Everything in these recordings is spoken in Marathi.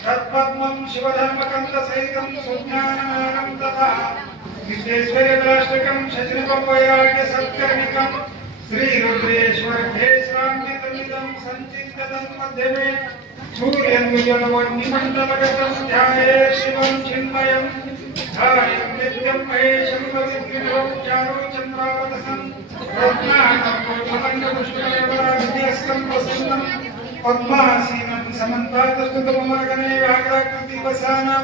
तत्पद्मं शिवधर्मकन्तसहितं सुज्ञानमानं तथा विश्वेश्वरराष्ट्रकं शचृपं वैराग्यसत्कर्णिकं श्रीरुद्रेश्वरभेश्रान्वितमिदं सञ्चिन्तनं मध्यमे सूर्यन्विजनवह्निमण्डलगतं ध्याये शिवं चिन्मयं ध्यायं नित्यं महेशं पवित्रं चारुचन्द्रावतसं रत्नाकं कोटिमण्डलपुष्पकवराभिध्यस्तं प्रसन्नं पद्मासीनं समन्तातस्तुतमगणे व्याघ्राकृतिवसानं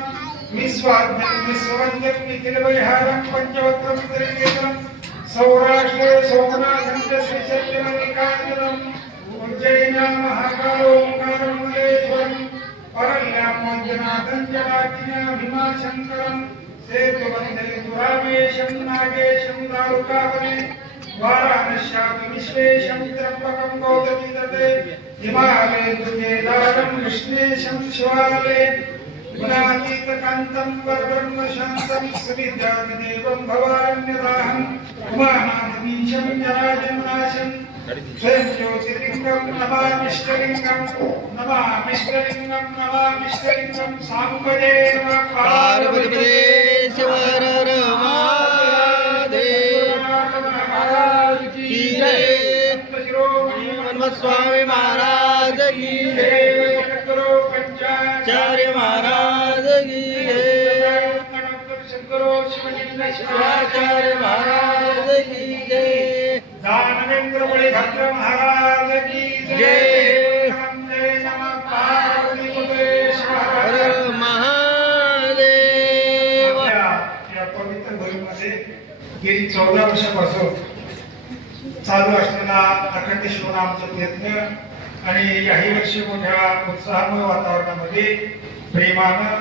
विश्वाद्यं विश्ववन्द्यं निखिलवैहारं पञ्चवक्त्रं त्रिनेत्रं सौराष्ट्रे सोमनाथं च श्रीशैलमल्लिकार्जुनं उज्जयिन्यां महाकालोंकारं मल्लेश्वरं परल्यां वैद्यनाथं च वाकिन्यां भीमाशङ्करं सेतुवन्दे दुरामेशं नागेशं दारुकावने वाराणस्यां विश्वेशं त्र्यम्बकं गौतमीतटे हिमालये केदारं कृष्णेशं शिवालये गुणातीतकान्तं परब्रह्मशान्तं सुविद्यादिदेवं भवान्यदाहं उमानाथमीशं जराजन्नाशं स्वयं ज्योतिर्लिङ्गं नमामिष्टलिङ्गं नमामिष्टलिङ्गं साम्बजे नमः पार्वतीपते शिवर स्वामी महाराज की जय पंचाचार्य महाराज की जय शिवाचार्य महाराज की जय दानवेंद्र बलिभद्र महाराज की जय हर महादेव। या पवित्र धर्मामध्ये गेली 14 वर्षापासून चालू असलेला अखंड शिवनामचा प्रयत्न आणि याही वर्षी मोठ्या उत्साहामय वातावरणामध्ये प्रेमानं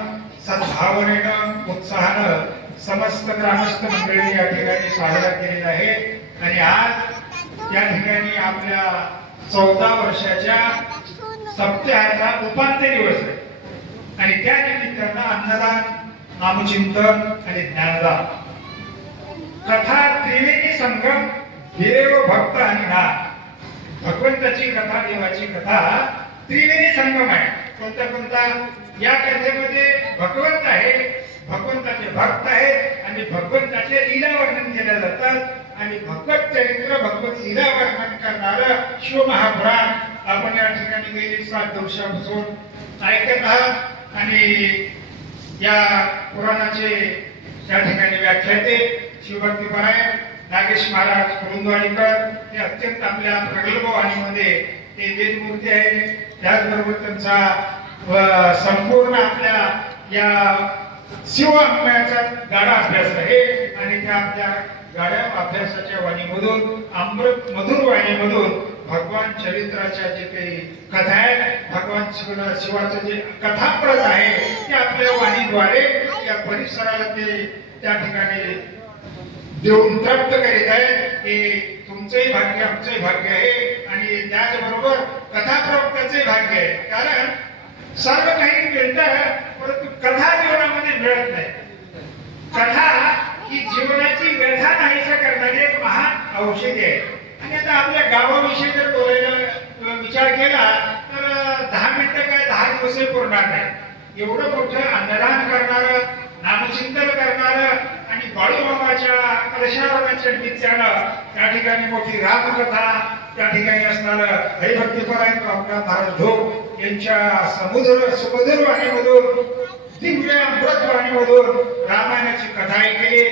सद्भावनेनं उत्साहानं समस्त ग्रामस्थ मंडळी या ठिकाणी साजरा केलेला आहे आणि आज या ठिकाणी आपल्या 14 वर्षाच्या सप्ताहाचा उपांत्य दिवस आहे आणि त्या निमित्तानं अन्नदान नामचिंतन आणि ज्ञानदान कथा त्रिवेणी संगम देव भक्त आणि नाथ भगवंताची कथा देवाची कथा त्रिवेणी संगम आहे कोणता या कथेमध्ये भगवंत आहे भगवंताचे भक्त आहेत आणि भगवंताचे लीला वर्णन केल्या जातात आणि भगवत चरित्र भगवत लीला वर्णन करणारं शिवमहापुराण आपण या ठिकाणी गेली 7 वर्षापासून ऐकत आहात आणि या पुराणाचे या ठिकाणी व्याख्याते शिवभक्तीपरायण नागेश महाराज कुरुंदवाडीकर हे अत्यंत आपल्या प्रगल्भ वाणीमध्ये ते वेदमूर्ती आहेत त्याचबरोबर त्यांचा संपूर्ण आपल्या या शिवअन्वयाचा गाढा अभ्यास आहे आणि त्या आपल्या गाढ्या अभ्यासाच्या वाणीमधून अमृत मधुर वाणीमधून भगवान चरित्राच्या जे काही कथा आहेत भगवान शिवाचं जे कथाप्रत आहे ते आपल्या वाणीद्वारे या परिसराला ते त्या ठिकाणी देऊन तृप्त करीत आहे हे तुमचंही भाग्य आमचंही भाग्य आहे आणि त्याचबरोबर कथाप्रवक्त्याचे भाग्य आहे कारण सर्व काही मिळतं परंतु कथा जीवनामध्ये मिळत नाही कथा ही जीवनाची व्यथा नाहीसा करणारी एक महान औषधी आहे आणि आता आपल्या गावाविषयी जर बोलायला विचार केला तर 10 मिनिटं काय 10 दिवसही पुरणार नाही एवढं मोठं अन्नदान करणारं नामचिंतन करणारं आणि बाळूमामाच्या कलशारोहणाच्या निमित्तानं त्या ठिकाणी मोठी रामकथा त्या ठिकाणी असणारं हरिभक्तीपरायण आपला महाराज ढोक यांच्या सुमधुर वाणीमधून दिव्य अमृत वाणीमधून रामायणाची कथा ऐकली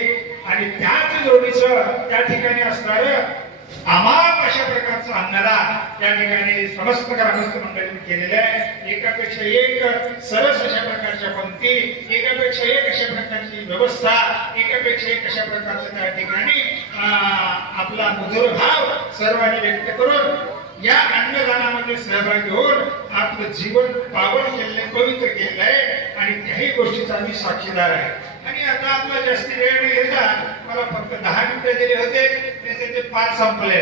आणि त्याच जोडीचं त्या ठिकाणी असणारं अमाप अशा प्रकारचं अन्नदान त्या ठिकाणी समस्त ग्रामस्थ मंडळींनी केलेलं आहे एकापेक्षा एक सरस अशा प्रकारच्या पंक्ती एकापेक्षा एक अशा प्रकारची व्यवस्था एकापेक्षा एक अशा प्रकारचं त्या ठिकाणी आपला मधुर भाव सर्वांनी व्यक्त करून या अन्नदानामध्ये सहभागी होऊन आपलं जीवन पावन केलेलं पवित्र केलेलं आहे आणि त्याही गोष्टीचा मी साक्षीदार आहे आणि आता आपला जास्ती वेळ न घेता मला फक्त 10 मिनिटं मिनिटं दिले होते त्याचे ते 5 संपले.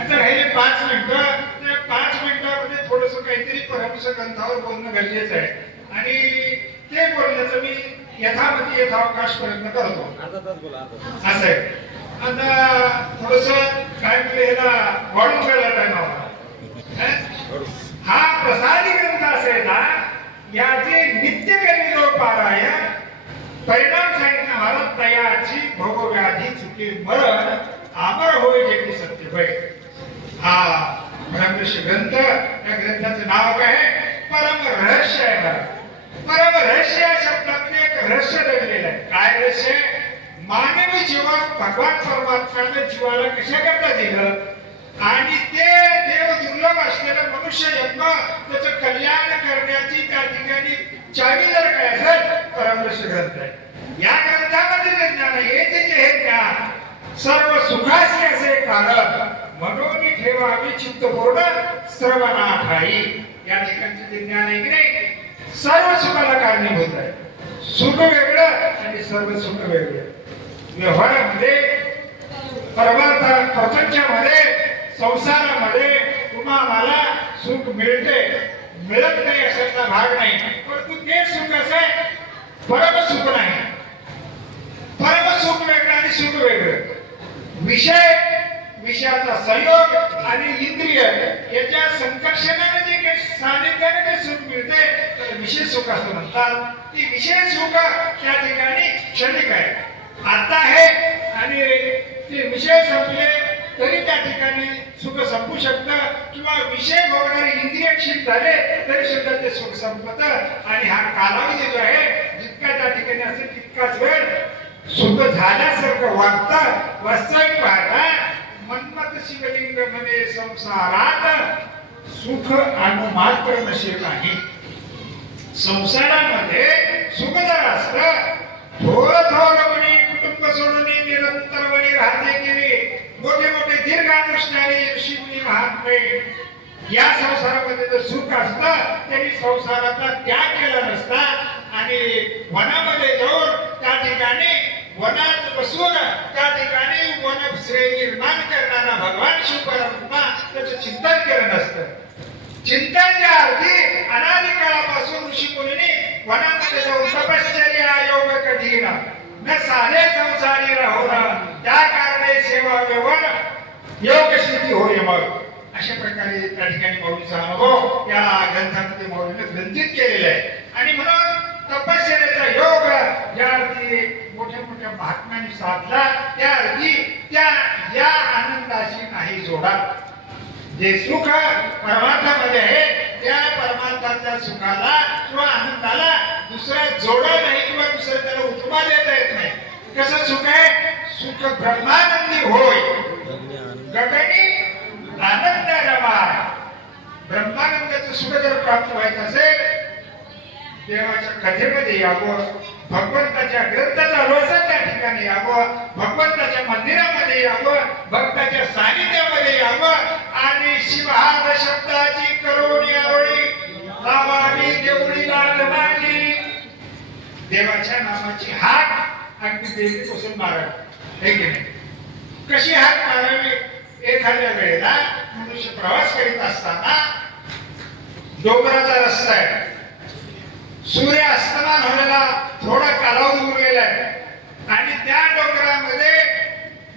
आता राहिले 5 मिनिटं. त्या 5 मिनिटामध्ये थोडस काहीतरी परमहंस ग्रंथावर बोलणं गरजेचं आहे आणि ते बोलण्याचं मी यथामती यथावकाश प्रयत्न करतो. असं आहे. आता थोडस काय म्हणजे ह्याला वाढून करायला टाइम हवा. हा प्रसादी ग्रंथ असेल ना याचे नित्य करीलो पारायण परिणाम सांगितला महाराज तयाची भोगव्याधी चुकी मरण आमर होय जेकी सत्य होय. हा ब्रह्मऋषी ग्रंथ. या ग्रंथाचं नाव काय आहे? परम रहस्य आहे. परम रहस्य या शब्दामध्ये एक रहस्य दडलेलं आहे. काय रहस्य? मानवी जीवन भगवान परमात्म्याने जीवाला कशा करता दिलं आणि ते देव दुर्लभ असलेलं मनुष्य जन्म त्याचं कल्याण करण्याची त्या ठिकाणी चावी जर काय असेल परमऋषी ग्रंथ आहे. या ग्रंथामध्ये जे ज्ञान आहे हे ज्ञान सर्व सुखाचे असे कारण म्हणून ठेवावी चित्तपूर्ण श्रवणाठाई. या ठिकाणचे जे ज्ञान आहे की नाही सर्व सुखाला कारणीभूत आहे. सुख वेगळं आणि सर्व सुख वेगळं. व्यवहारामध्ये परमार्थ प्रपंचामध्ये संसारामध्ये तुम्हाला सुख मिळते मिळत नाही अशाचा भाग नाही. परंतु ते सुख असे परम सुख नाही. परम सुख वेगळं आणि सुख वेगळं. विषयाचा संयोग आणि इंद्रिय याच्या संकर्षणाने जे काही सानिध्याने जे सुख मिळते तर विषय सुख असं म्हणतात. ती विषय सुख त्या ठिकाणी क्षणिक आहे. आता आहे आणि ते विषय संपले तरी त्या ठिकाणी सुख संपू शकतं किंवा विषय भोगणारे इंद्रिय क्षीण झाले तरी सुद्धा ते सुख संपत. आणि हा कालावधी जो आहे जितका त्या ठिकाणी असेल तितकाच वेळ सुख झाल्यासारखं वाटतं. वास्तविक पाहता मन्मथ शिवलिंग म्हणे संसारात सुख अनुमात्र नशे नाही. संसारामध्ये सुख जर असतं थोरवणी कुटुंब सोडून निरंतरपणे राहते गेले मोठे मोठे दीर्घ अनुष्ठानी ऋषीमुनी महात्मे या संसारामध्ये जर सुख असतं तरी संसाराचा त्याग केला नसता आणि वनामध्ये जाऊन त्या ठिकाणी वनात बसून त्या ठिकाणी वनश्रेय निर्माण करणारा भगवान शिव परमात्मा त्याचं चिंतन केलं नसतं. चिंतनच्या अर्थी अनादी काळापासून ऋषी मुनींनी वनामध्ये जाऊन तपश्चर्या योग कधी न साधे संसारी राहोना त्या कारणे सेवा व्यवहार योग सिद्धी होय. मग अशा प्रकारे त्या ठिकाणी मौलीचा अनुभव या ग्रंथामध्ये मौलीने ग्रंथित केलेला आहे. आणि म्हणून तपश्चर्याचा योग ज्या अर्थी मोठ्या मोठ्या महात्म्यांनी साधला त्या अर्थी त्या या आनंदाशी नाही जोडा. जे सुख परमार्थामध्ये आहे त्या परमार्थाच्या सुखाला किंवा आनंदाला दुसरा जोडा नाही किंवा दुसरं त्याला उपमा देता येत नाही. कसं सुख आहे? सुख ब्रह्मानंदी होय गगनी आनंद रमाय. ब्रह्मानंदाचं सुख जर प्राप्त व्हायचं असेल देवाच्या कथेमध्ये यावं, भगवंताच्या ग्रंथाचा रोषण त्या ठिकाणी यावं, भगवंताच्या मंदिरामध्ये यावं, भक्ताच्या सानिध्यामध्ये यावं आणि शिवहार शब्दाची करोनी आवळी लावावी देवळी लाडमाजी. देवाच्या नामाची हाक अगदी देवीपासून मारावी हे की नाही. कशी हाक मारावी? एखाद्या वेळेला मनुष्य प्रवास करीत असताना डोंगराचा रस्ता आहे, सूर्य अस्तमान होण्याला थोडा कालावधी उरलेला आहे आणि त्या डोंगरामध्ये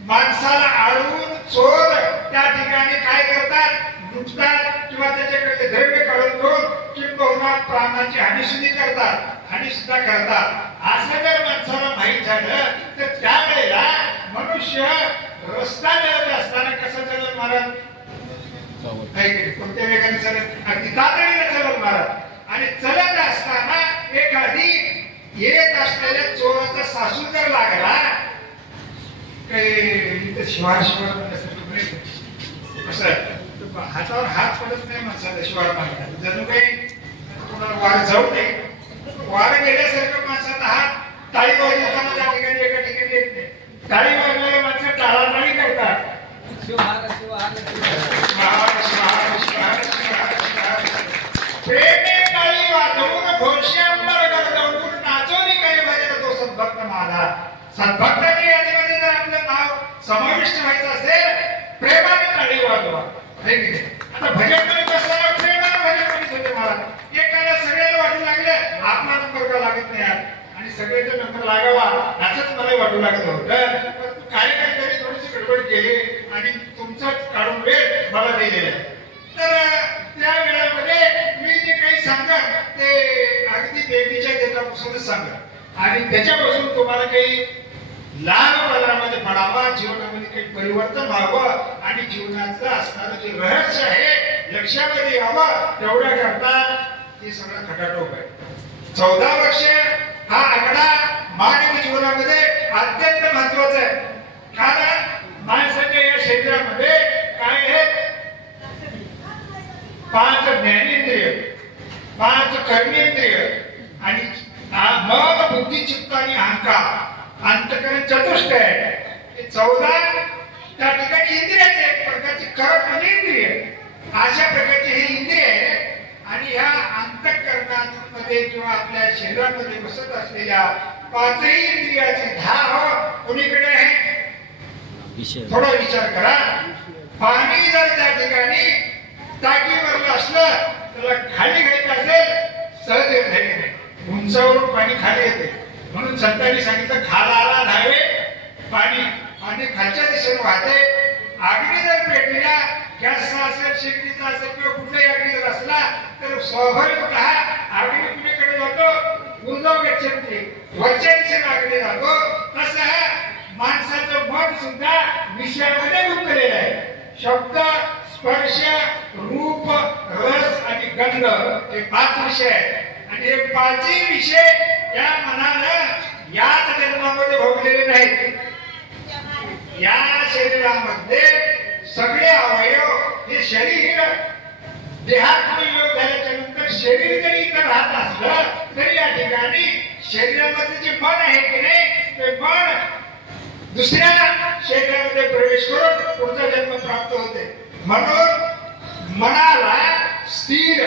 माणसाला अडवून चोर त्या ठिकाणी काय करतात लुटतात किंवा त्याच्याकडे द्रव्य काढून घेऊन किंबहुना प्राणाची हानी सुद्धा करतात. असं जर माणसाला माहीत झालं तर त्यावेळेला मनुष्य रस्ता चालत असताना कसा चालत महाराज? कोणत्या वेगाने चालत? अगदी तातडीने चालत महाराज. आणि चलत असताना एखादी येत असलेल्या चोराचा सासू जर लागला काही शिवार कसं हातावर हात पडत नाही माणसाला शिवार मारला जणू काही कोणाला वार जाऊ नये. वार गेल्यासारखं माणसाचा हात टाळी वाजवताना त्या ठिकाणी एका ठिकाणी येत नाही. टाळी वाजवायला माणसं टाळाटाळी करतात. प्रेमे टाळी वाजवून घोषे अंबर गरजवून नाचवली काही भजन तो सद्भक्त माझा. सद्भक्ताची यादीमध्ये जर आपलं समाविष्ट व्हायचं असेल प्रेमाने टाळी वाजवा. आहे की नाही? आता भजन करीत असताना प्रेमाने भजन करीत होते महाराज. एकाला सगळ्याला वाटू लागले आपला नंबर का लागत नाही यार, आणि सगळ्याचा नंबर लागावा असंच मला वाटू लागलं होतं. पण कार्यकर्त्यांनी थोडीशी गडबड केली आणि तुमचाच काढून वेळ मला दिलेला आहे. तर त्या वेळामध्ये मी जे काही सांगत ते अगदी बेबीच्या देतापासूनच सांगत, आणि त्याच्यापासून तुम्हाला काही लहान पदामध्ये पडावा, जीवनामध्ये काही परिवर्तन व्हावं आणि जीवनाचं असणारं जे रहस्य आहे लक्षामध्ये यावं, तेवढ्या करता हे सगळं खटाटोप आहे. 14 वर्ष हा आकडा मानवी जीवनामध्ये अत्यंत महत्वाचा आहे. कारण माणसाच्या या शरीरामध्ये काय आहे? 5 ज्ञानेंद्रिय, 5 कर्मेंद्रिय आणि मन, बुद्धी, चित्त आणि अहंकार, अंतःकरण चतुष्ट आहे. 14 त्या ठिकाणी इंद्रिय आहेत, एक प्रकारची कर्मेंद्रिय. अशा प्रकारचे हे इंद्रिय आहे. आणि ह्या अंतःकरणामध्ये किंवा आपल्या शरीरामध्ये बसत असलेल्या 5ही इंद्रियाची धार कोणीकडे आहे? थोडा विचार करा. पाणी जर त्या ठिकाणी टाकीवर असलं त्याला खाली घ्यायचं असेल सहज येत नाही, उंचावरून पाणी खाली येते. म्हणून संतांनी सांगितलं खालाला धावे पाणी, आणि खालच्या दिशेने वाहते. अग्नी जर पेटलेला गॅसचा असेल, शेगडीचा असेल किंवा कुठलाही अग्नी जर असला तर स्वाभाविकतः अग्नी कुणीकडे जातो? ऊर्ध्व गच्छन्ति, वरच्या दिशेने अग्नी जातो. तसं माणसाचं मन सुद्धा विषयामध्ये गुंतलेलं आहे. शब्द, स्पर्श, रूप, रस आणि गंध हे 5 विषय आहेत. आणि हे 5ही विषय या मनानं याच जन्मामध्ये भोगलेले नाहीत. या शरीरामध्ये सगळे अवयव हे शरीर देहात योग झाल्याच्या नंतर शरीर जरी इथं राहत असलं तरी या ठिकाणी शरीरामध्ये जे मन आहे की नाही ते मन दुसऱ्या शरीरामध्ये प्रवेश करून पुढचा जन्म प्राप्त होते. म्हणून मनाला स्थिर,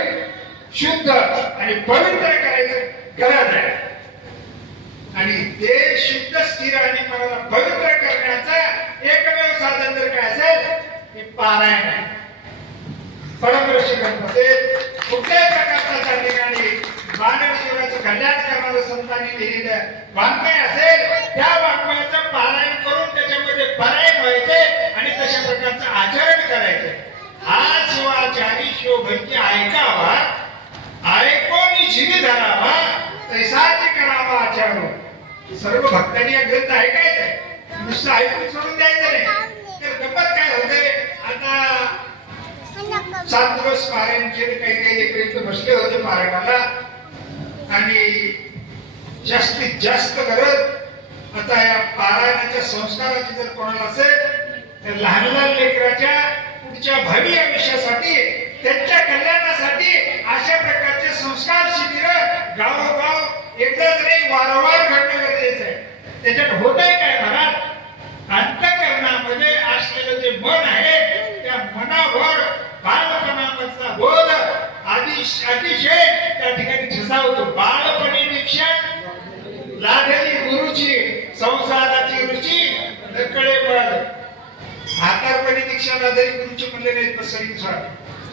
शुद्ध आणि पवित्र करायचं गरज आहे. आणि ते शुद्ध, स्थिर आणि मनाला पवित्र करण्याचं एकमेव साधन जर काय असेल ते पारायण आहे. परमरसिकांमध्ये कुठल्याही प्रकारचा त्या ठिकाणी मानव जीवनाचं कल्याण करणारं संतांनी लिहिलेलं वाङ्मय असेल त्या वाङ्मयाचं पारायण करून त्याच्यामध्ये पारायण व्हायचे आणि तशा प्रकारचं आचरण करायचं. हा शिवाचारी शोभैकी ऐकावा, ऐकोनी जीवी धरावा, तैसाची करावा आचार. सर्व भक्तांनी हा ग्रंथ ऐकायचा आहे, नुसतं ऐकून सोडून द्यायचं नाही. तर गंमत काय होते, आता 7 दिवस पारायण केले, काही लेकरं बसले होते पारायणाला, आणि जास्तीत जास्त गरज आता या पारायणाच्या संस्काराची जर कोणाला असेल तर लहान लहान लेकराच्या पुढच्या भावी आयुष्यासाठी, त्यांच्या कल्याणासाठी अशा प्रकारचे संस्कार शिबिर गावोगाव एकदाच नाही वारंवार घडणं गरजेचं आहे. त्याच्यात होत आहे काय महाराज? अंतःकरणामध्ये असलेलं जे मन आहे त्या मनावर बालपणामधला बोध अतिशय त्या ठिकाणी ठसावतो. बालपणीपेक्षा लाभली गुरुची संसाराची रुची नकळे बळ. म्हातारपणी दीक्षा लादली गुरुची म्हणले नाहीत बसरीनुसार.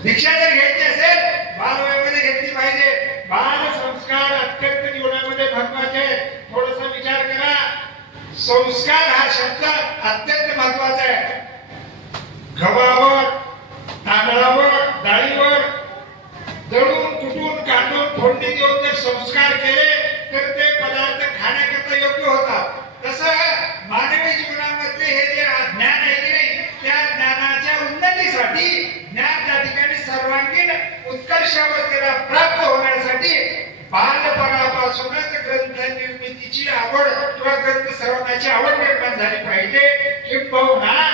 दीक्षा जर घ्यायची असेल बालवयामध्ये घेतली पाहिजे. बाल संस्कार अत्यंत जीवनामध्ये महत्वाचे. थोडासा विचार करा. संस्कार हा शब्द अत्यंत महत्वाचा आहे. गव्हावर, तांदळावर, डाळीवर दळून कुटून काढून फोडणी देऊन जर संस्कार केले तर ते पदार्थ खाण्याकरता योग्य होतात. तसं मानवी जीवनामध्ये हे जे ज्ञान आहे की नाही त्या ज्ञानाच्या उन्नतीसाठी, ज्ञान त्या ठिकाणी सर्वांगीण उत्कर्षावर त्याला प्राप्त होण्यासाठी बालपणापासूनच ग्रंथ निर्मितीची आवड किंवा ग्रंथ सर्वनाची आवड निर्माण झाली पाहिजे. किंबहुना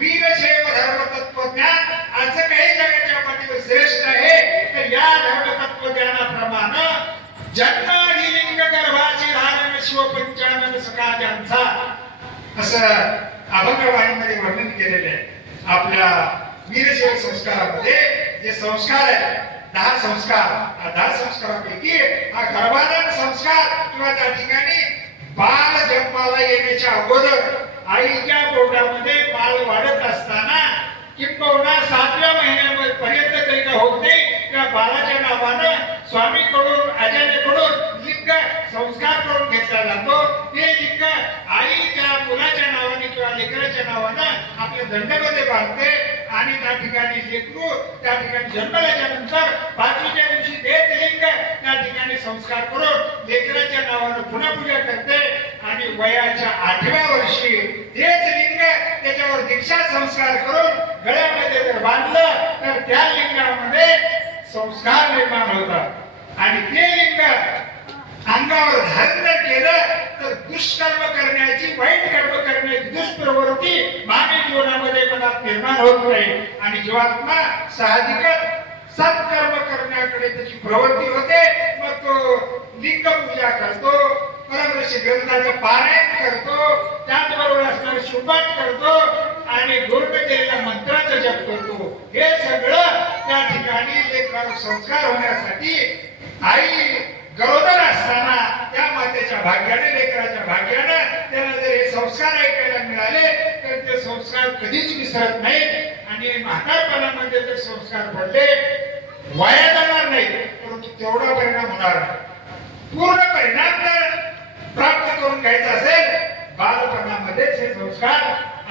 वीरशैव धर्म तत्वज्ञान असं काही जगाच्या पाठीवर श्रेष्ठ आहे तर या धर्म तत्वज्ञानाप्रमाणे जन्माधी लिंग गर्भाची धारण शिवपंचानन सकाळ्यांचा असं अभंगवाणीमध्ये वर्णन केलेलं आहे. आपल्या वीरशैव संस्कारामध्ये जे संस्कार आहेत 10 संस्कार, 10 संस्कारापैकी हा गर्भाधान संस्कार किंवा त्या ठिकाणी बाळ जन्माला येण्याच्या अगोदर आईच्या पोटामध्ये बाळ वाढत असताना किंबहुना 7व्या महिन्यापर्यंत तरी का होत नाही त्या बाळाच्या नावानं स्वामीकडून आचार्याकडून लिंग संस्कार करून घेतला जातो. ते लिंग आई त्या मुलाच्या नावाने किंवा लेकराच्या नावानं आपल्या दंडामध्ये बांधते आणि त्या ठिकाणी लेकरू त्या ठिकाणी जन्मल्याच्या नंतर 5वीच्या दिवशी तेच लिंग त्या ठिकाणी संस्कार करून लेकराच्या नावानं पुन्हा पूजा करते आणि वयाच्या 8व्या वर्षी तेच लिंग त्याच्यावर दीक्षा संस्कार करून गळ्यामध्ये जर बांधलं तर त्या लिंगामध्ये संस्कार निर्माण होतात आणि ते लिंग अंगावर धारण जर केलं तर दुष्कर्म करण्याची वाईट कर्म करण्याची दुष्प्रवृत्ती मानवी जीवनामध्ये मनात निर्माण होत नाही आणि जीवात्मा साहजिकच सत्कर्म करण्याकडे त्याची प्रवृत्ती होते. मग तो लिंग पूजा करतो, परमर्षी ग्रंथाचं पारायण करतो, त्याचबरोबर असणारे शुभाट करतो आणि गुरुने दिलेल्या मंत्राचा जप करतो. हे सगळं त्या ठिकाणी लेकरावर संस्कार होण्यासाठी आई गरोदर असताना त्या मातेच्या भाग्याने लेकराच्या भाग्याने त्यांना जर हे संस्कार ऐकायला मिळाले तर ते संस्कार कधीच विसरत नाहीत आणि म्हातारपणामध्ये जर संस्कार पडले वाया जाणार नाही परंतु तेवढा परिणाम होणार नाही. पूर्ण परिणाम जर प्राप्त करून घ्यायचा असेल बालपणामध्येच हे संस्कार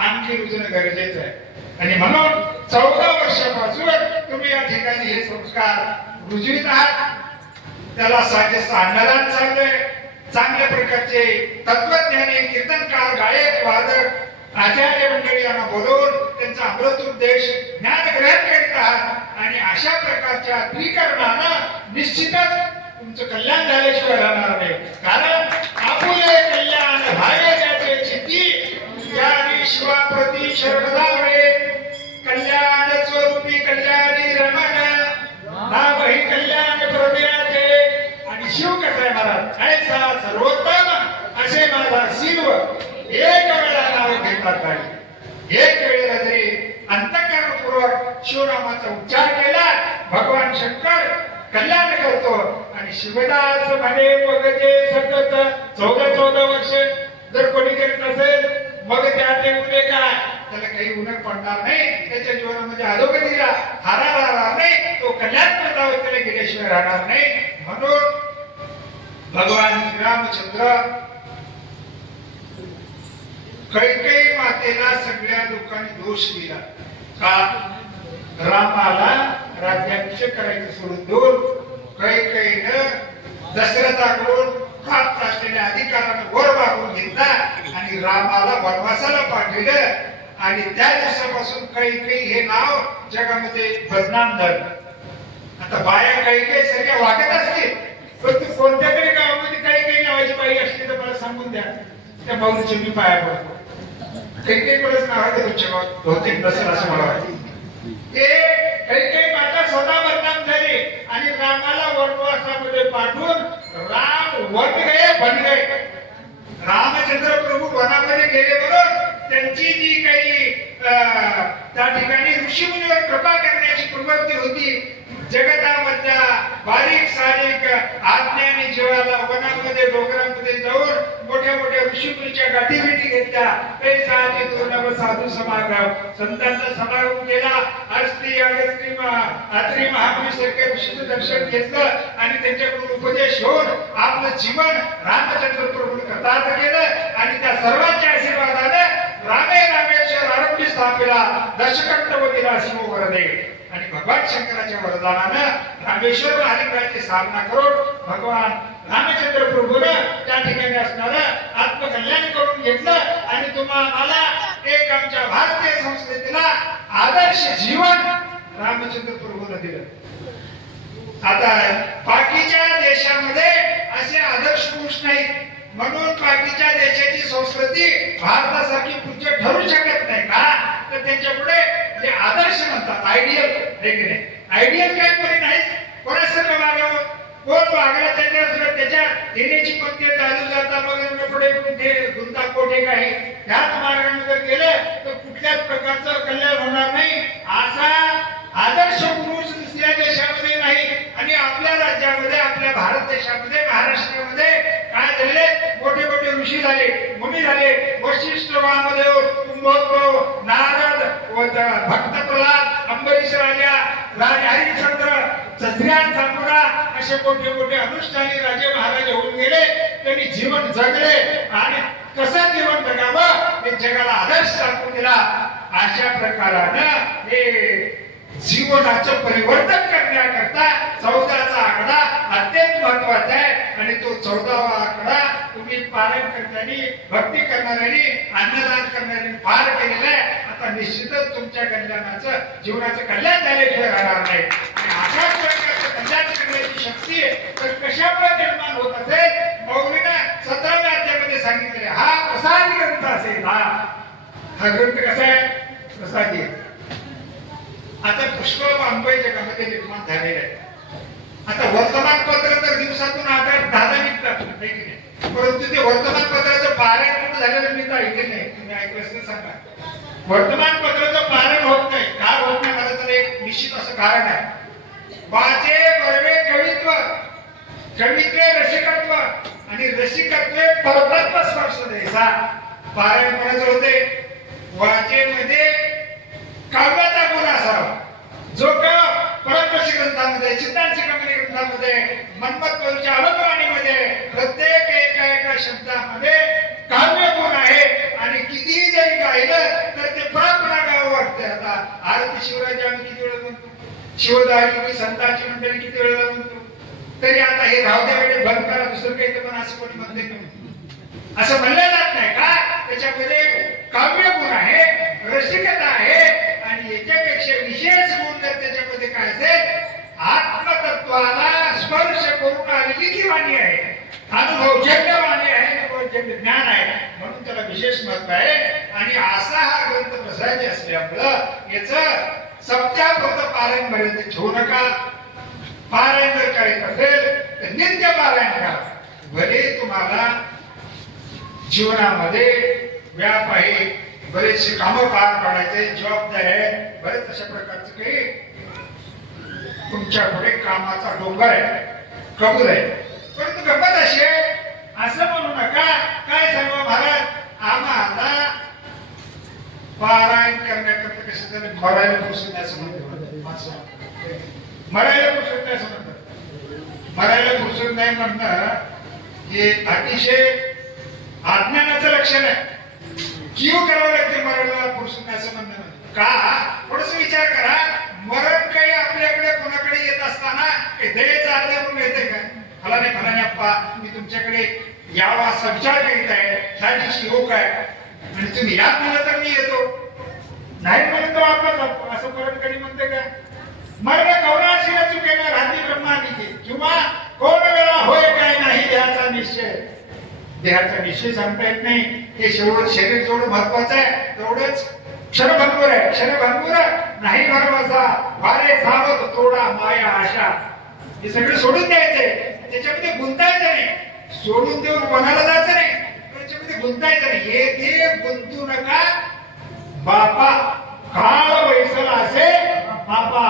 आणखी रुजणं गरजेचं आहे आणि म्हणून 14 वर्षापासून तुम्ही या ठिकाणी हे संस्कार रुजवित आहात. त्याला साजेसं अन्नदान चाललंय. चांगल्या प्रकारचे तत्वज्ञानी कीर्तनकार गायक वादक आचार्य मंडळी यांना बोलवून त्यांचा अमृतोपदेश ज्ञानग्रहण करीत आहात आणि अशा प्रकारच्या त्रिकरणानं निश्चितच तुमचं कल्याण झाल्याशिवाय राहणार नाही. कारण आपुले कल्याण भावे त्याचे चित्ती ज्ञानी शिवाप्रती शरणदावे कल्याण स्वरूपी कल्याणी रमण नाम ही कल्याण प्रदयाचे आणि शिव कसं आहे महाराज ऐसा सर्वोत्तम असे माझा शिव एक वेळा नाव घेतात नाही. एक वेळेला जरी अंतःकरणपूर्वक शिवनामाचा उच्चार केला भगवान शंकर कल्याण करतो आणि शिवदास म्हणे मग ते सतत 14 वर्ष जर कोणी करीत असेल मग त्याचे उद्या काय त्याला काही उन्हा पडणार नाही, त्याच्या जीवनामध्ये अधोगतीला हारा राहणार नाही, तो कल्याण प्रदावतीला गेल्याशिवाय राहणार नाही. म्हणून भगवान श्रीरामचंद्र कैकेयी मातेला सगळ्या लोकांनी दोष दिला का रामाला राज्याभिषेक करायचं सोडून देऊन कैकेयीनं दशरथाकडून प्राप्त असलेल्या अधिकारानं वर मागून घेतला आणि रामाला वनवासाला पाठविलं आणि त्या दिवसापासून कैकेयी हे नाव जगामध्ये बदनाम झालं. आता बाया कैकेयी सारख्या वागत असतील पण तू कोणत्या तरी गावामध्ये कैकेयी नावाची बाई असली तर मला सांगून द्या, त्या बाऊच्या मी पाया पडतो. कैकेयीकडेच नाव आहे तुमच्या गावात बहुतेक नसेल असं मला वाटतं. ते कैकेयी माता स्वतः बदनाम झाली आणि रामाला वनवासामध्ये पाठवून राम वन गए बन गए. रामचंद्र प्रभू वनामध्ये गेले बरोबर त्यांची जी काही त्या ठिकाणी ऋषीमुनीवर कृपा करण्याची प्रवृत्ती होती जगतामधल्या बारीक सारीक आज्ञानी जीवाला वनामध्ये डोंगरामध्ये जाऊन मोठ्या मोठ्या ऋषीमुनीच्या गाठीभेटी घेतल्या. काही साधी दुर्लभ साधू समागम संतांचा समागम केला. अस्त्री अगस्त्री अत्री महामुनी सारख्या ऋषीचं दर्शन घेतलं आणि त्यांच्याकडून उपदेश घेऊन आपलं जीवन रामचंद्र प्रभूने कृतार्थ केलं आणि त्या सर्वांच्या आशीर्वादाने रामे रामेश्वर आरंभी स्थापिला दशकंठवतीला शिव वरदे आणि भगवान शंकराच्या वरदानानं रामेश्वर हरिकाची साधना करून भगवान रामचंद्र प्रभूनं त्या ठिकाणी असणारं आत्मकल्याण करून घेतलं आणि तुम्हाला एक आमच्या भारतीय संस्कृतीला आदर्श जीवन रामचंद्र प्रभूनं दिलं. आता बाकीच्या देशामध्ये असे आदर्श पुरुष नाहीत म्हणून बाकीच्या देशाची संस्कृती भारतासारखी पूज्य ठरू शकत नाही का तर त्यांच्या पुढे जे आदर्श म्हणतात आयडियल नाही. आयडियल काही कोणी नाही कोणासारखं वागावं कोण वागला त्याच्या येण्याची पद्धत चालू जाता मग पुढे गुंता कोठे काही ह्याच मार्गाने जर गेलं तर कुठल्याच प्रकारचं कल्याण होणार नाही. असा आदर्श पुरुष दुसऱ्या देशामध्ये नाही आणि आपल्या राज्यामध्ये आपल्या भारत देशामध्ये महाराष्ट्रामध्ये काय झाले मोठे मोठे ऋषी वशिष्ठ वामदेव कुंभोद्भव नारद व भक्त प्रल्हाद अंबरीश राजा राजा हरिश्चंद्र सत्रियान चांगुरा असे मोठे मोठे अनुष्ठानी राजे महाराज होऊन गेले. त्यांनी जीवन जगले आणि कसं जीवन जगावं हे जगाला आदर्श दाखवून दिला. अशा प्रकारानं हे जीवनाचं परिवर्तन करण्याकरता 14चा आकडा अत्यंत महत्वाचा आहे. आणि तो 14वा आकडा तुम्ही पालन करताना भक्ती करणाऱ्यांनी अन्नदान करणाऱ्यांनी पार केलेला आहे. आता निश्चितच तुमच्या कल्याणाचं जीवनाचं कल्याण झाल्याशिवाय राहणार नाही. आणि अशाच प्रकारचं कल्याण करण्याची शक्ती तर कशामुळे निर्माण होत असेल. मौलीनं 17व्या अध्यायामध्ये सांगितलेले हा प्रसादी ग्रंथ असेल. हा ग्रंथ कसा आहे? प्रसादी. आता पुष्कळ वाङ्मय जगामध्ये निर्माण झालेलं आहे. आता वर्तमानपत्र तर दिवसातून 8-10 निघतात, परंतु ते वर्तमानपत्राचं पारायण कुठं झालेलं मी तर ऐकले नाही. तुम्ही ऐकलं असं सांगा. वर्तमानपत्राचं पारायण होत नाही. का होत नाही? मला तर एक निश्चित असं कारण आहे. वाचे बरवे कवित्व, कवित्वे रसिकत्व आणि रसिकत्वे परतत्व स्पर्श द्यायचा. पारायण कोणाचं होते? वाचेमध्ये काव्याचा गुण असावा, जो का परमर्षी ग्रंथामध्ये, सिद्धांत शिरोमणी ग्रंथामध्ये, मन्मथपौरीच्या अभंगवाणीमध्ये प्रत्येक एका शब्दामध्ये काव्य गुण आहे. आणि कितीही जरी गायलं तर ते परंपरा गावं वाटते. आता आरती शिवराजी आम्ही किती वेळा म्हणतो, शिवदारी संतांची मंडळी किती वेळा म्हणतो, तरी आता हे राहू द्या वेळे बंद करा, दुसरं काही तर पण असं कोणी म्हणते का? असं म्हणलं जात नाही का? त्याच्यामध्ये काव्य गुण आहे, रसिकता आहे. आणि याच्यापेक्षा विशेष गुण जर त्याच्यामध्ये काय असेल, आत्मतत्वाला स्पर्श करून आलेली ती वाणी आहे, अनुभवजन्य वाणी आहे, अनुभवजन्य ज्ञान आहे, म्हणून त्याला विशेष महत्व आहे. आणि असा हा ग्रंथ प्रसादी असल्यामुळं याचं सप्ताहपुरत पारायण मर्यादित ठेवू नका. पारायण जर करायचं असेल तर नित्य पारायण करा. भले तुम्हाला जीवनामध्ये व्याप आहे, बरेचसे कामं पार पाडायचे, जबाबदारी आहे, बरेच अशा प्रकारचं काही तुमच्या पुढे कामाचा डोंगर आहे, कबूल आहे. परंतु गंमत अशी आहे, असं म्हणू नका काय सर्व महाराज आम्हाला पारायण करण्याकरता कसे झाले मरायला पुरुषात नाही असं म्हणतात. मरायला पुरुषात नाही असं म्हणतात. मरायला पुरुषात नाही म्हणणं हे अतिशय अज्ञानाचं लक्षण आहे. जीव करावं लागते मरायला पुरुषात नाही असं म्हणणं का? थोडस विचार करा. मरण काही आपल्याकडे कोणाकडे येत असताना दयेचा अर्थ म्हणून येते का? फलाने फलाने अप्पा मी तुमच्याकडे यावा असा विचार करीत आहे, ह्या दिवशी हो काय, आणि तुम्ही यात म्हणलं तर मी येतो, नाही म्हणतो आपण असं परत कधी म्हणते का? मरण कवनाशीला चुकेना राहती ब्रह्मानिके किंवा कोण वेळा होय काय नाही देहाचा निश्चय. देहाचा निश्चय सांगता येत नाही. हे शरीर जेवढं महत्वाचं आहे तेवढंच क्षणभंगूर आहे. क्षणभंगूर नाही भरवसा वारे सावध तोडा माया आशा. हे सगळं सोडून द्यायचंय, त्याच्यामध्ये गुंतायचं नाही. सोडून देऊन कोणाला जायचं नाही, त्याच्यामध्ये गुंतायचं नाही. हे ते गुंतू नका बापा. काळ वैसला असे बापा,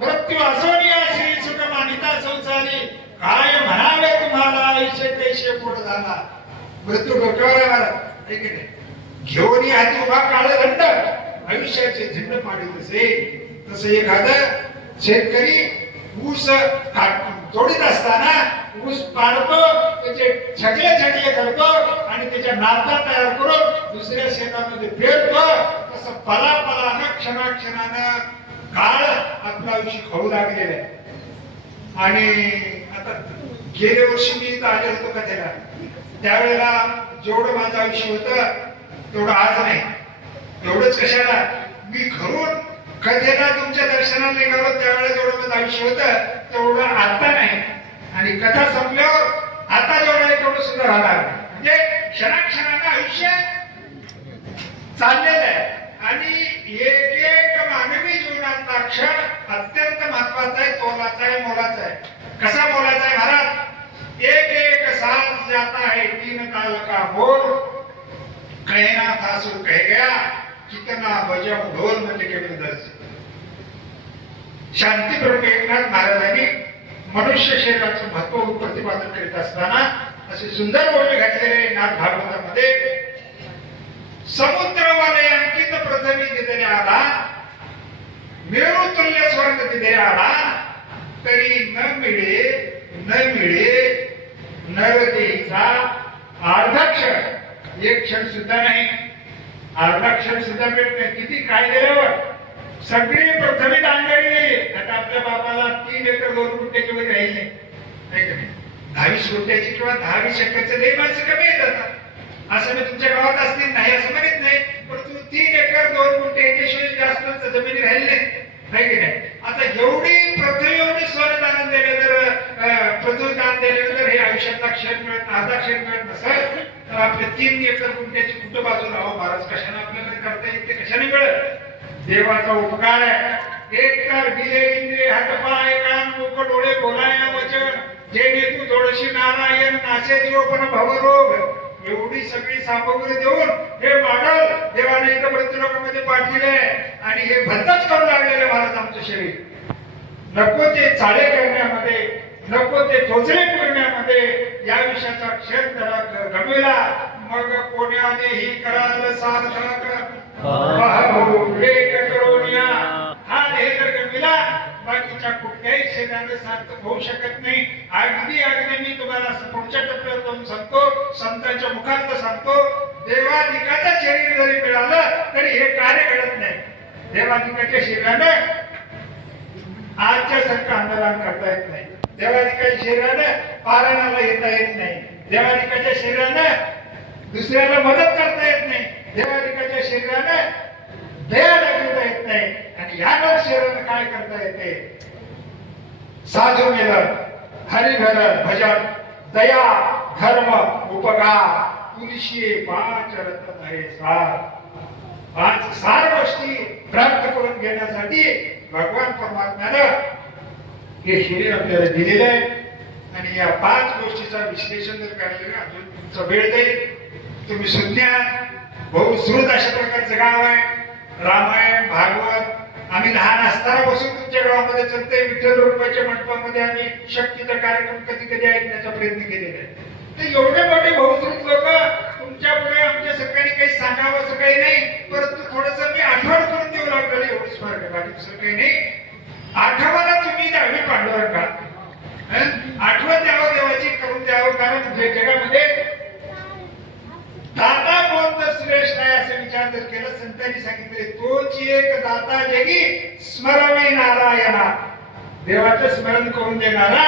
मृत्यू असोनिया श्री सुख मानिता संसारी. काय म्हणावे तुम्हाला आयुष्य कैसे पोट झाला. मृत्यू डोक्यावर आहे घेऊन हाती उभा काळ दंड आयुष्याचे झिंड पाडीत असे. तसं एखादं शेतकरी ऊस तोडीत असताना ऊस पाडतो, त्याचे छगले करतो आणि त्याच्या नाता तयार करून दुसऱ्या शेतामध्ये फेरतो. तसं पलापलानं क्षणाक्षणानं काळ आपलं आयुष्य खाऊ लागलेलं आहे. आणि आता गेल्या वर्षी मी इथं आले होतो कथेला, त्यावेळेला जेवढं माझं आयुष्य होतं तेवढं आज नाही. एवढंच कशाला, मी घरून कथेला तुमच्या दर्शनाला निघालो त्यावेळेला जेवढं माझं आयुष्य होतं तेवढं आता नाही. आणि कथा संपल्यावर आता जेवढं आहे तेवढं सुद्धा राहणार. म्हणजे क्षणाक्षणानं आयुष्य चाललेलं आहे. आणि एक एक मानवी जीवनातला क्षण अत्यंत महत्वाचा आहे, तोलाचा आहे, मोलाचा आहे. कसा मोलाचा आहे महाराज? एक एक सांस जाता है 3 काल का बोल, कहना था सो कह गया, कितना बजाऊ ढोल म्हणजे केवळ दर्श. शांतीप्रभू एकनाथ महाराजांनी मनुष्य शरीराचं महत्व प्रतिपादन करीत असताना असे सुंदर बोलणे घातलेले नाथ भागवतामध्ये. समुद्रवाले अंकित प्रथमी तिथे आला, मेरू तुल्य स्वर्ग तिथे आला, तरी न मिळे नर देईचा अर्धाक्षर, एक क्षण सुद्धा नाही, अर्धाक्षर सुद्धा मिळत नाही. किती काय दिल्यावर सगळी प्रथमी दानगाडी गेली. आता आपल्या बापाला 3 एकर 2 गुंठ्याची वर राहील नाही, 10-20 गुंठ्याची किंवा 10-20 एकरचं लई माणसं कमी येत आता. असं मी तुमच्या गावात असतील नाही असं म्हणत नाही, परंतु 3 एकर 2 गुंठे याच्याशिवाय जास्त जमिनी राहिली नाही की नाही. आता एवढी पृथ्वी सोनं दान दिले तर पृथ्वी दान दिल्यानंतर हे आयुष्यातला क्षण मिळत अर्धा क्षण मिळत नसेल तर आपले 3 एकर गुंठ्याची कुठं बाजूला हो महाराज कशाने आपल्याला करता येईल ते कशाने मिळत. देवाचा उपकार आहे. एक तर दिले इंद्रिय हातपाय कान मुख डोळे बोलाया वचन, जे तू थोडीशी नारायण नाचे जीव पण भवरोग, एवढी सगळी सामग्री देऊन हे मॉडेल देवाने इथं प्रतिलोकामध्ये पाठविले आणि हे भद्दच करू लागलेले महाराज आमचं शरीर. नको ते चाळे करण्यामध्ये, नको ते चोचले करण्यामध्ये या विषयाचा क्षण त्याला गमविला. मग कोण्यानेही कराल सार्थक लेख करोनिया, हा देह जर गमविला बाकीच्या कुठल्याही क्षेत्राने सार्थक होऊ शकत नाही. अगदी मी तुम्हाला पुढच्या टप्प्यावर सांगतो, संतांच्या मुखात सांगतो, देवाधिकाचं शरीर जरी मिळालं तरी हे कार्य घडत नाही. देवाधिकाच्या शरीरानं आजच्या सारखं आंदोलन करता येत नाही, देवाधिकाच्या शरीरानं पारायणाला येता येत नाही, देवाधिकाच्या शरीरानं दुसऱ्याला मदत करता येत नाही, देवाधिकाच्या शरीरानं दयाला घेता येत नाही. आणि यावर शरीरानं काय करता येते? साधू मिलन, हरिभजन भजन, दया धर्म उपकार, तुलशी 5 रत्न आहे सार. 5 सार गोष्टी प्राप्त करून घेण्यासाठी भगवान परमात्म्यानं हे शरीर आपल्याला दिलेलं आहे. आणि या 5 गोष्टीचा विश्लेषण जर करायला अजून तुमचा वेळ जाईल. तुम्ही सुज्ञा बहुश्रुत अशा प्रकारचं गाव आहे. रामायण भागवत आम्ही लहान असताना बसून तुमच्या गावामध्ये चलते. विठ्ठल रुक्माईच्या मंडपामध्ये आम्ही शक्तीचा कार्यक्रम कधी कधी ऐकण्याचा प्रयत्न केलेला आहे. ते एवढे मोठे बहुश्रुत लोक तुमच्या पुढे आमच्या सगळ्यांनी काही सांगावं असं काही नाही, परंतु थोडस मी आठवण करून देऊ लागलो एवढीच फरक आहे, बाकी दुसरं काही नाही. आठवणा तुम्ही द्यावी पांडुरंगा, आठवण द्यावं देवाची करून द्यावं. कारण जगामध्ये दाता कोण तर श्रेष्ठ आहे असं विचार जर केला, संतांनी सांगितले तोच एक दाता जगी स्मरावी नारायणा. देवाचं स्मरण करून देणारा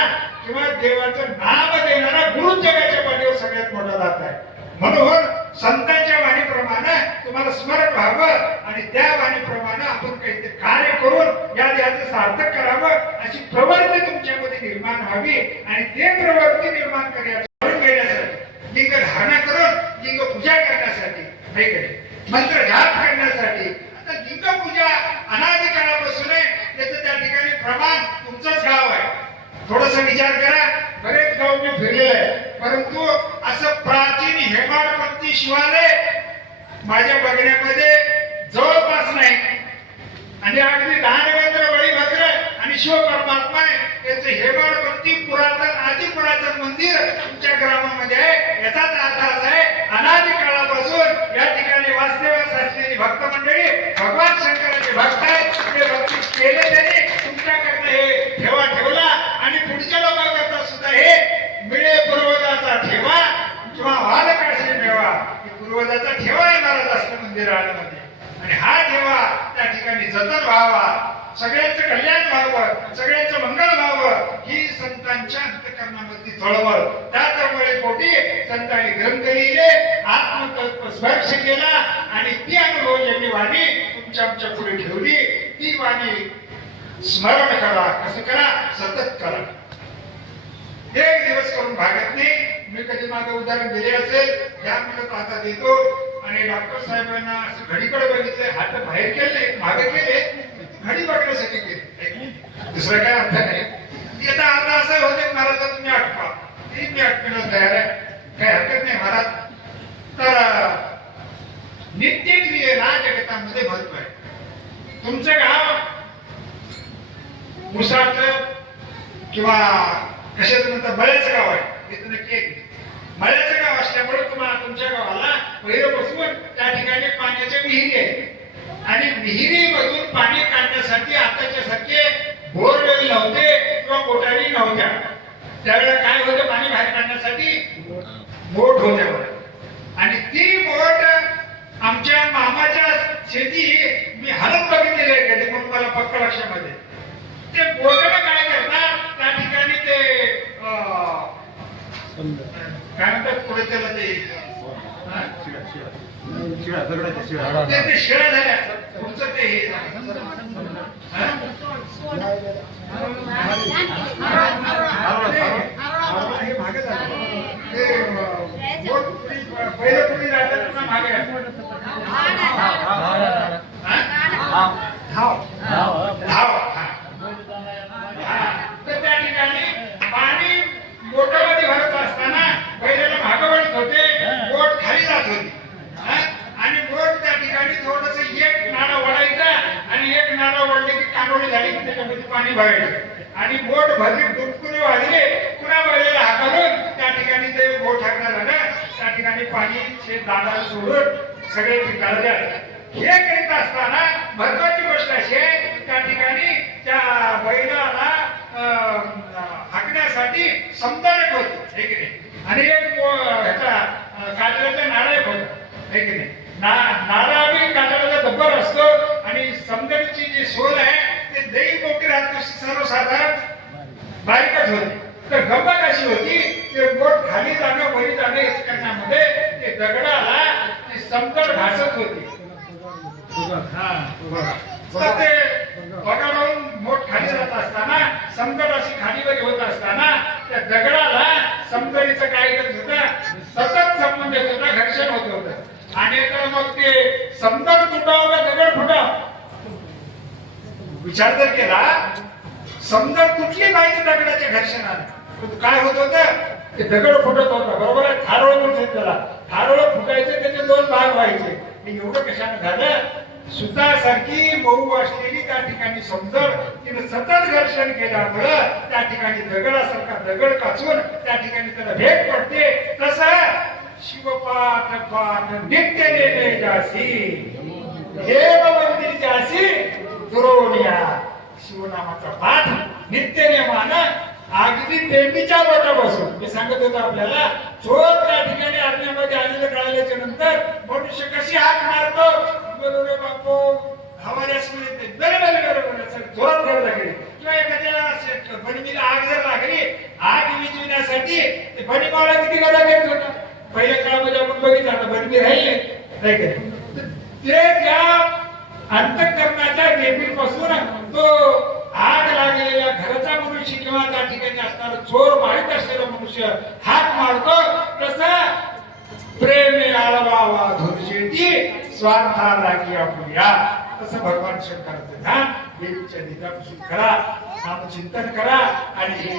किंवा देवाचं नाव देणारा गुरु जगाच्या पाठीवर सगळ्यात मोठा दाता आहे. म्हणून संतांच्या वाणीप्रमाणे तुम्हाला स्मरण व्हावं आणि त्या वाणीप्रमाणे आपण काहीतरी कार्य करून या देहाचं सार्थक करावं अशी प्रवृत्ती तुमच्यामध्ये निर्माण व्हावी. आणि ते प्रवृत्ती निर्माण करून घेण्यासाठी लिंग धारणा करून लिंग पूजा करण्यासाठी, मंत्र जाप करण्यासाठी. आता लिंग पूजा अनादी काळापासून आहे, त्याचं त्या ठिकाणी प्रमाण तुमचंच गाव आहे. थोडस विचार करा, बरेच गाव मी फिरलेलं आहे, परंतु असं प्राचीन हेमाडपंथी शिवालय माझ्या बघण्यामध्ये जवळपास नाही. आणि अगदी दानवेंद्र बळीभद्र आणि शिव परमात्मा आहे त्याचं हेमाडपंथी पुरातन आदी पुरातन मंदिर तुमच्या ग्रामामध्ये आहे. याचाच अर्थ असा आहे अनादी काळापासून या ठिकाणी वास्तव्यास असलेली भक्त मंडळी भगवान शंकराचे भक्त आहेत. ते भक्ती केले त्यांनी तुमच्याकडनं हे ठेवला आणि पुढच्या लोकांकरता सुद्धा हे मिळे पूर्वजाचा ठेवा किंवा वालकाशी ठेवा, पूर्वजाचा ठेवा आहे महाराज असं मंदिर आळमध्ये. आणि हा ठेवा त्या ठिकाणी जतन व्हावा, सगळ्यांचं कल्याण व्हावं, सगळ्यांचं मंगळ व्हावं ही संतांच्या अंतःकरणामधली चळवळ. त्या चळवळी पोटी संतांनी ग्रंथ लिहिले, आत्मतत्व स्पर्श केला आणि ती अनुभवलेली वाणी तुमच्या आमच्या पुढे ठेवली. ती वाणी स्मरण करा. कसं करा? सतत करा. एक दिवस करून भागत नाही. मी कधी माझं उदाहरण दिले असेल या म्हणत आता देतो. आणि डॉक्टर साहेबांना असं घडीकडे बघितले, हात बाहेर केले, मागे केले, घडी बघण्यासाठी केले, दुसरा काय अर्थ नाही. आता अर्थ असं होते महाराज तुम्ही आठवा, मी आठवण्यास तयार आहे, काही हरकत नाही महाराज. तर नित्यक्रियेला जगतामध्ये महत्व आहे. तुमचं गाव मुसाचं किंवा कशाचं नंतर बळ्याचं गाव आहे, इथं नक्की मळ्याचं गाव असल्यामुळे तुम्हाला तुमच्या गावाला पहिल्यापासून त्या ठिकाणी पाण्याच्या विहिरी आहे आणि विहिरीमधून पाणी काढण्यासाठी आताच्या सारखे बोरवेल नव्हते किंवा मोटारी नव्हत्या. त्यावेळेला काय होतं, पाणी बाहेर काढण्यासाठी बोट होत्या आणि ती बोट आमच्या मामाच्या शेती मी हालत बघितलेली आहे कधी, म्हणून मला पक्क लक्षामध्ये. ते बोटाला काय करतात त्या ठिकाणी ते काय म्हणतात पुढे त्याला ते शिळा झाल्या तुमचं ते हे मागे पहिलं पुढे जातात पुन्हा मागे तर त्या ठिकाणी पाणी बोटामध्ये भरत असताना पहिल्याला मागं वळत होते, बोट खाली जात होती आणि बोट त्या ठिकाणी थोडस एक नाडा वळायचा आणि एक नाडा वळले की कानोळी झाली की त्याच्यामध्ये पाणी भरायचं आणि बोट भरली डुबकुरी वाजले पुन्हा बैलाला हाकालून त्या ठिकाणी ते बोट हाकणार झालं. त्या ठिकाणी पाणी दादाला सोडून सगळे पिकाला द्यायचं. हे करीत असताना महत्वाची गोष्ट अशी आहे, त्या ठिकाणी त्या बैलाला हाकण्यासाठी समतोलक होती हे की नाही आणि एक ह्याचा काजळाचा नाडा एक होता हे की नाही. नाडा बी काजळाचा दब्बर असतो आणि समतोलची जी सोल आहे ते दही मोठी राहते सर्वसाधारण बारीकच होती. तर गंमत अशी होती ते बोट खाली जाणं वरी जाणं करण्यामध्ये ते दगडाला ती समतल घासत होती. तर ते बगाडून बोट खाली जात असताना समतल अशी खालीवर होत असताना त्या दगडाला समतलीचं काय करत होतं, सतत संबंध येत होता, घर्षण होत होतं आणि तर मग ते समतल तुटावं का दगड फुटावं विचार जर केला, समतल तुटली पाहिजे दगडाच्या घर्षणाने. काय होत होतं, ते दगड फुटत होता बरोबर आहे. थारोळ म्हणतात त्याला, थारोळ फुटायचे त्याचे दोन भाग व्हायचे. एवढं कशाने झालं, सुतासारखी मऊ असलेली त्या ठिकाणी समजल तिने सतत घर्षण केल्यामुळं त्या ठिकाणी दगडासारखा दगड काचून त्या ठिकाणी त्याला भेट पडते. तसं शिवपाठ पाठ नित्य नेने जासी हे मंदिर जासी दुरोनिया. शिवनामाचा पाठ नित्य नेमानं अगदी टेंबीच्या बोटा बसून मी सांगत होतो आपल्याला, चोर त्या ठिकाणी अरण्यामध्ये आलेलं कळल्याच्या नंतर मनुष्य कशी हाक मारतो, बरोबर बापू हवाल्यास मिळते बरोबर जोरात घ्यावं लागेल किंवा एखाद्या बनिमीला आग जर लागली, आग विझविण्यासाठी ते बनिमाला किती गदा घेत होता. पहिल्या काळामध्ये आपण बघितलं, आता बनिमी राहिले ते त्या अंतःकरणाच्या टेंबीपासून तो आग लागलेल्या घराचा मनुष्य किंवा त्या ठिकाणी असणारा चोर मारित असलेला मनुष्य हाक मारतो. तसं प्रेमे आळवावा धुरशेती स्वार्था लागी आपुया. तसं भगवान शंकराचं ध्यान देवीच्या निजापासून करा, नामचिंतन करा आणि हे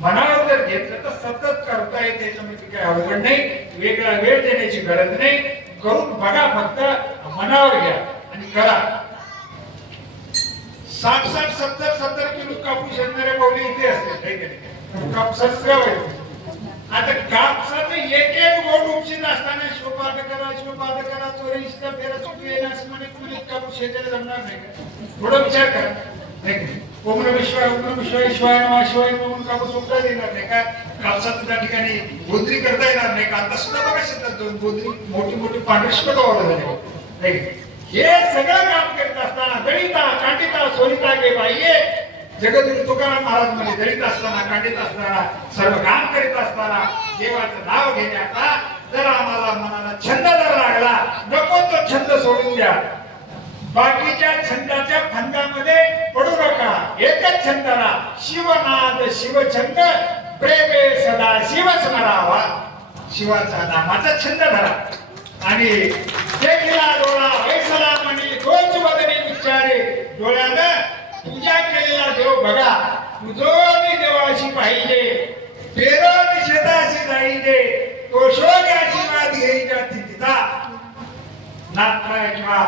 मनावर जर घेतलं तर सतत करता येते. त्याच्यामध्ये काही अवघड नाही, वेगळा वेळ देण्याची गरज नाही. करून बघा, फक्त मनावर घ्या आणि करा. 60-70 किलो कापूस येणारे पावले इथे असते कापसाच गाव आहे. आता कापसाचं एक एक बोट उपसित असताना शिवपाद करा चोरीचा फेरा चुकी येण्यास म्हणत कापूस शेताला जमणार नाही का? थोडा विचार करा. ओम नमः शिवाय शिवाय नमः शिवाय म्हणून कापूस उपटा येणार नाही का? कापसाचं त्या ठिकाणी गोंधळी करता येणार नाही का? आता सुद्धा बघा शेतात गोंधळी मोठी मोठी पांढरशिपट वाढत झाली. हे सगळं काम करत असताना दळिता कांडिता सोनिता गे बाईये जगद्गुरु तुकाराम महाराज म्हणजे दळित असताना कांडित असताना सर्व काम करीत असताना देवाचं नाव घेण्याचा जर आम्हाला मनाला छंद जर लागला, नको तो छंद सोडून द्या. बाकीच्या छंदाच्या फंदामध्ये पडू नका. एकच छंद राहा, शिवनाद शिवछंद प्रेमे सदा शिव स्मरावा. शिवाचा नामाचा छंद धरा आणि देखला डोळा वैसला म्हणे दोच वदने विचारे. डोळ्यानं पूजा केलेला देव बघा, तुझोनी देवाशी पाहिजे, पेरोनी शेताशी जाईजे, तो शोध आशीर्वाद घ्यायच्या तिथीचा. नाथराय किंवा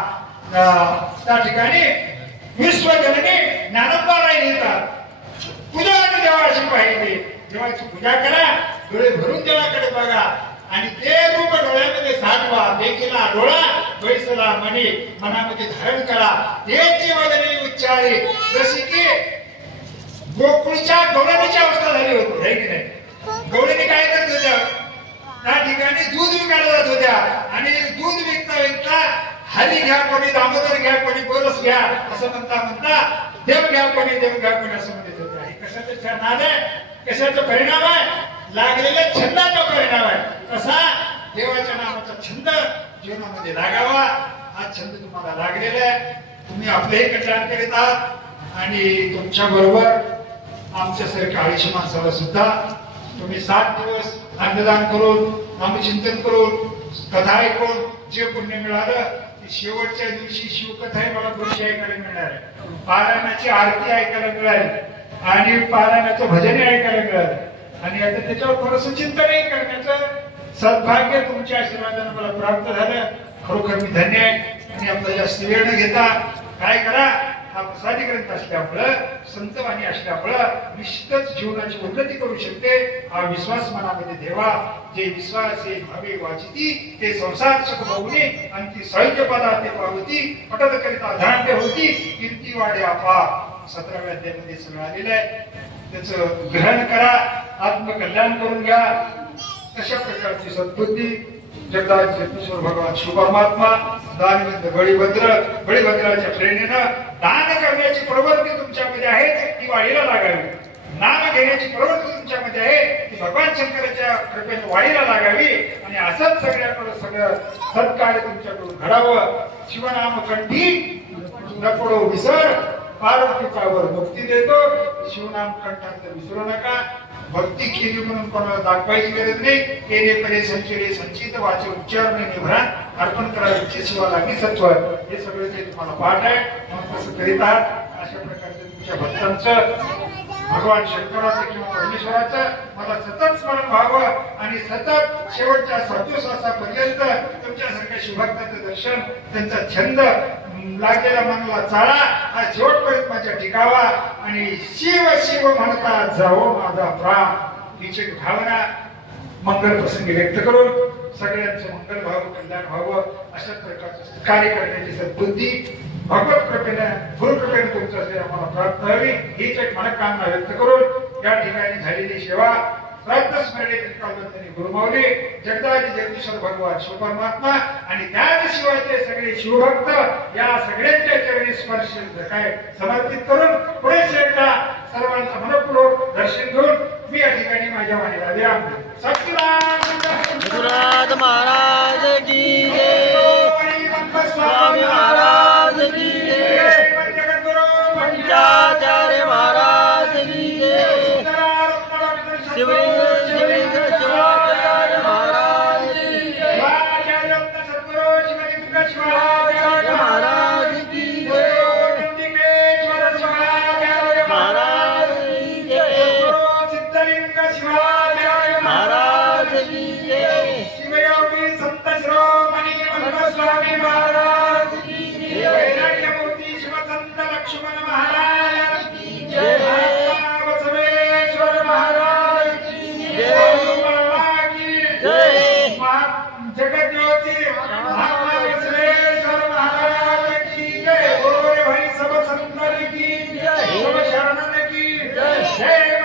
त्या ठिकाणी विश्वजननी ज्ञानोबा राय लिहितात, तुझोनी देवाशी पाहिजे. देवाची पूजा करा डोळे भरून देवाकडे बघा आणि ते रूप डोळ्यामध्ये साठवा. देखीला डोळा बैसला मनी मनामध्ये धारण करा. तेची वदने उच्चारे जशी की गोकुळच्या गवळणीची अवस्था झाली होती, है की नाही? गवळणी काय करत होत्या? त्या ठिकाणी दूध विकायला जात होत्या आणि दूध विकता विकता हरी घ्या कोणी, दामोदर घ्या कोणी, बोरस घ्या असं म्हणता म्हणता देव घ्या कोणी, देव घ्या कोणी असं म्हणत होते. हे कशाचं नाद आहे? कशाचा परिणाम आहे? लागलेल्या छंदाचा परिणाम आहे. कसा देवाच्या नामाचा छंद जीवनामध्ये लागावा. हा छंद तुम्हाला लागलेला आहे. तुम्ही आपलेही कल्याण करीत आहात आणि तुमच्या बरोबर आमच्यासारख्या 40 माणसाला सुद्धा तुम्ही 7 दिवस अन्नदान करून, नामचिंतन करून, कथा ऐकून जे पुण्य मिळालं ते शेवटच्या दिवशी शिवकथा मला 200 ऐकायला मिळणार आहे. पारायणाची आरती ऐकायला मिळाली आणि पारायणाचं भजन ऐकायला मिळालं आणि आता त्याच्यावर थोडंसं चिंतनही करण्याचं सद्भाग्य तुमच्या आशीर्वादाने मला प्राप्त झालं. खरोखर मी धन्य आहे. आणि आपला जास्त वेळ न घेता काय करा, हा प्रसादी ग्रंथ असल्यामुळं, संतवाणी असल्यामुळं निश्चितच जीवनाची उन्नती करू शकते हा विश्वास मनामध्ये ठेवा. जे विश्वास भावे वाचिती ते संसार सुख भोगणे आणि ती साहित्य पदार्थे पावती पटत करिता धान्य होती कीर्ती वाढे आपा. 17व्या अध्यायामध्ये सगळं आलेलं आहे. त्याचं ग्रहण करा, आत्मकल्याण करून घ्या. तशा प्रकारची सद्बुद्धी जगदाज जगदीश्वर भगवान शिवपरमात्मा दानवंत बळीभद्राच्या प्रेरणेनं दान करण्याची प्रवृत्ती तुमच्यामध्ये आहे ती वाढीला लागावी. नाम घेण्याची प्रवृत्ती तुमच्यामध्ये आहे ती भगवान शंकराच्या कृपेने वाढीला लागावी आणि असंच सगळ्याकडे सगळं सत्कार्य तुमच्याकडून घडावं. शिवनाम कंठी नको विसर, पार्वतीचा वर भक्ती देतो. शिवनाम कंठात विसरू नका. भक्ती केली म्हणून कोणाला दाखवायची गरज नाही. केले परे संचिरे संचित वाचे उच्चारणे निभ्राण अर्पण करायचे शिवाला मी सत्व. हे सगळं ते तुम्हाला पाठ आहे म्हणून कसं करीत आहात. अशा प्रकारचे तुमच्या भक्तांचं भगवान शंकराचं किंवा परमेश्वराचं मला सतत स्मरण व्हावं आणि सतत शेवटच्या 7 दिवसापर्यंत तुमच्यासारख्या शिवभक्ताचं दर्शन, त्यांचा छंद लागलेला मनाला चाळा हा शेवटपर्यंत माझ्या टिकावा आणि शिव शिव म्हणता जावो माझा प्राण हिची भावना मंगल प्रसंगी व्यक्त करून सगळ्यांचं मंगल व्हावं, कल्याण व्हावं अशा प्रकारचं कार्य करण्याची सद्बुद्धी भगवत कृपेने गुरुकृपेने तुमच्या आम्हाला प्राप्त व्हावी हीच एक मनोकामना व्यक्त करून या ठिकाणी झालेली सेवा प्रातस्मरणे कालबंधनी गुरुमाऊली जगदाजी जगदीश्वर भगवान शिवपरमात्मा आणि त्याच शिवाचे सगळे शिवभक्त या सगळ्यांच्या चरणी स्पर्श काय समर्पित करून पुढे एकदा सर्वांचं मनपूर्वक दर्शन घेऊन मी या ठिकाणी माझ्या वाणीला विराम देतो. सद्गुरुनाथ महाराज की जय, स्वामी महाराज की जय, पंचाचार्य महाराज की जय, शिवलिंग शिवाचार्य महाराज की जय, शिवाचार्य महाराज की जय, महाराज की जय, शिवाचार्य महाराज की जय, शिवयोगी संत शिरोमणी स्वामी महाराज की जय, वैराग्यमूर्ती शिवसंत लक्ष्मण महाराज की जय, बसवेश्वर महाराज की जय, जगज्योती महात्मा बसवेश्वर महाराज की जय, गोरे भाई सब संतर की जय, सब शरणन की जय.